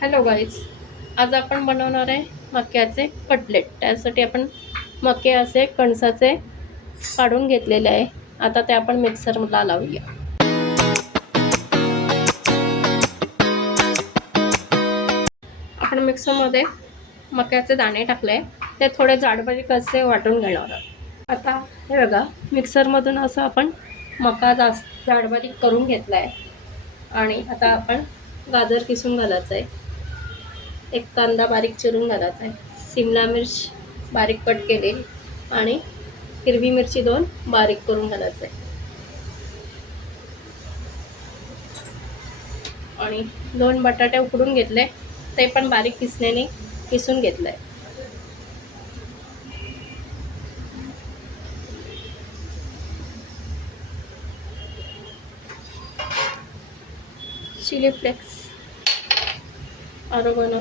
Hello guys, आज आपण बनवणार आहे मक्याचे कटलेट. त्यासाठी आपण मके असे कणसाचे काढून घेतलेले आहे. आता ते आपण मिक्सरला लावूया. आपण मिक्सरमध्ये मक्याचे दाणे टाकले, ते थोडे जाडबारीक असे वाटून घेणार आहोत. आता हे बघा, मिक्सरमधून असं आपण मका जाडबारीक करून घेतला आहे. आणि आता आपण गाजर किसून घालायचं आहे, एक कांदा बारीक चिरून घालायचा आहे, शिमला मिर्च बारीक कट केलेली आणि हिरवी मिरची 2 बारीक करून घालायचं आहे आणि 2 बटाटे उकडून घेतले, ते पण बारीक किसून घेतलंय. चिली फ्लेक्स, ऑरिगॅनो,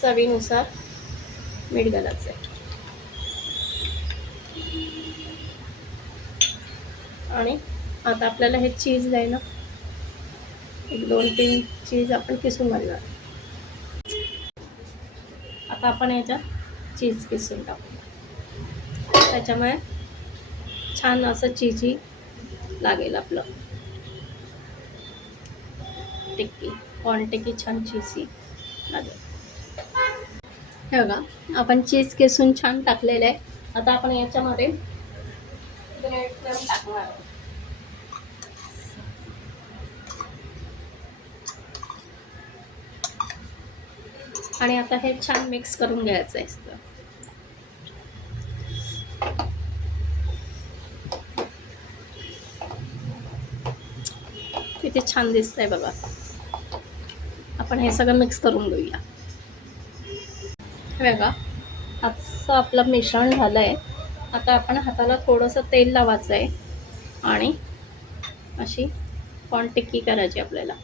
चवीनुसार मीठ घालायचं आहे आणि आता आपल्याला हे चीज आहे ना, एक 2-3 चीज आपण किसून घालणार. आता आपण याच्यात चीज किसून टाकू, त्याच्यामुळे छान असं चीजी लागेल. आपलं टिक्की कॉर्न टिक्की छान चीजी लागेल. हे बघा, आपण चीज किसून छान टाकलेलं आहे. आता आपण याच्यामध्ये ब्रेड क्रम्ब टाकणार आहोत. आणि आता हे छान मिक्स करून घ्यायचं आहे. किती छान दिसतंय बघा. आपण हे सगळं मिक्स करून घेऊया. हे बघा, असं आपलं मिश्रण झालं आहे. आता आपण हाताला थोडंसं तेल लावायचं आहे आणि अशी कॉर्न टिक्की करायची आपल्याला.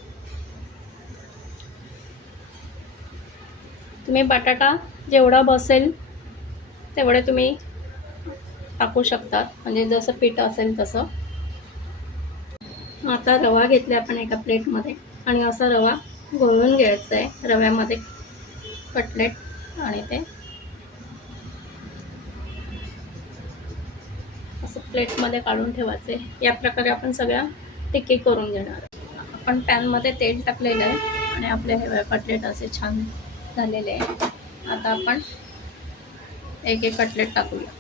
तुम्ही बटाटा जेवढा बसेल तेवढे तुम्ही टाकू शकता, म्हणजे जसं पीठ असेल तसं. आता रवा घेतला आपण एका प्लेटमध्ये आणि असा रवा घोळून घ्यायचा आहे रव्यामध्ये कटलेट, आणि ते असं प्लेटमध्ये काढून ठेवायचे. या प्रकारे आपण सगळ्या टिक्की करून घेणार. आपण पॅनमध्ये तेल टाकलेलं आहे आणि आपले हे कटलेट असे छान झालेले आहे. आता आपण एक एक कटलेट टाकूया.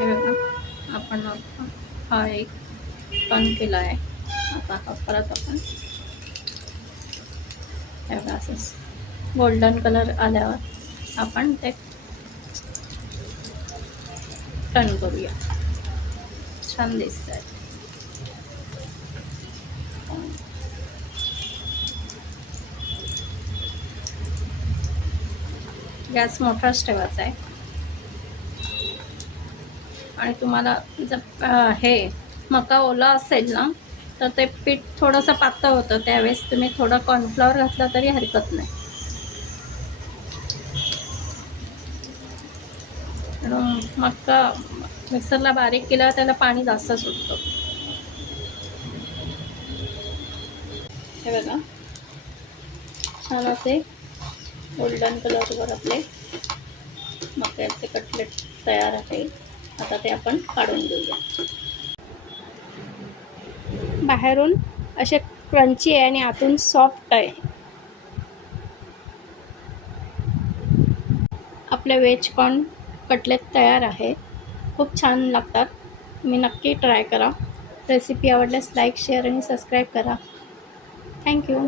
हे बघा, आपण हा एक टर्न केला आहे. आता हा परत आपण हे बघा असंच गोल्डन कलर आल्यावर आपण ते टर्न करूया. छान दिसत आहे. गॅस मोठाच ठेवायचा आहे. आणि तुम्हाला जर हे मका ओला असेल ना, तर ते पीठ थोडंसं पातळ होतं, त्यावेळेस तुम्ही थोडं कॉर्नफ्लॉवर घातला तरी हरकत नाही. मका मिक्सरला बारीक केल्यावर त्याला पाणी जास्त सुटतं. हे बघा, छान असे गोल्डन कलरवर आपले मक्याचे कटलेट तयार आहे. आता ते आपण काढून घेऊया. बाहेरून असे क्रंची आहे आणि आतून सॉफ्ट आहे. आपले व्हेज कॉर्न कटलेट तयार आहे. खूप छान लागतात. तुम्ही नक्की ट्राय करा. रेसिपी आवडल्यास लाईक, शेअर आणि सबस्क्राईब करा. थँक्यू.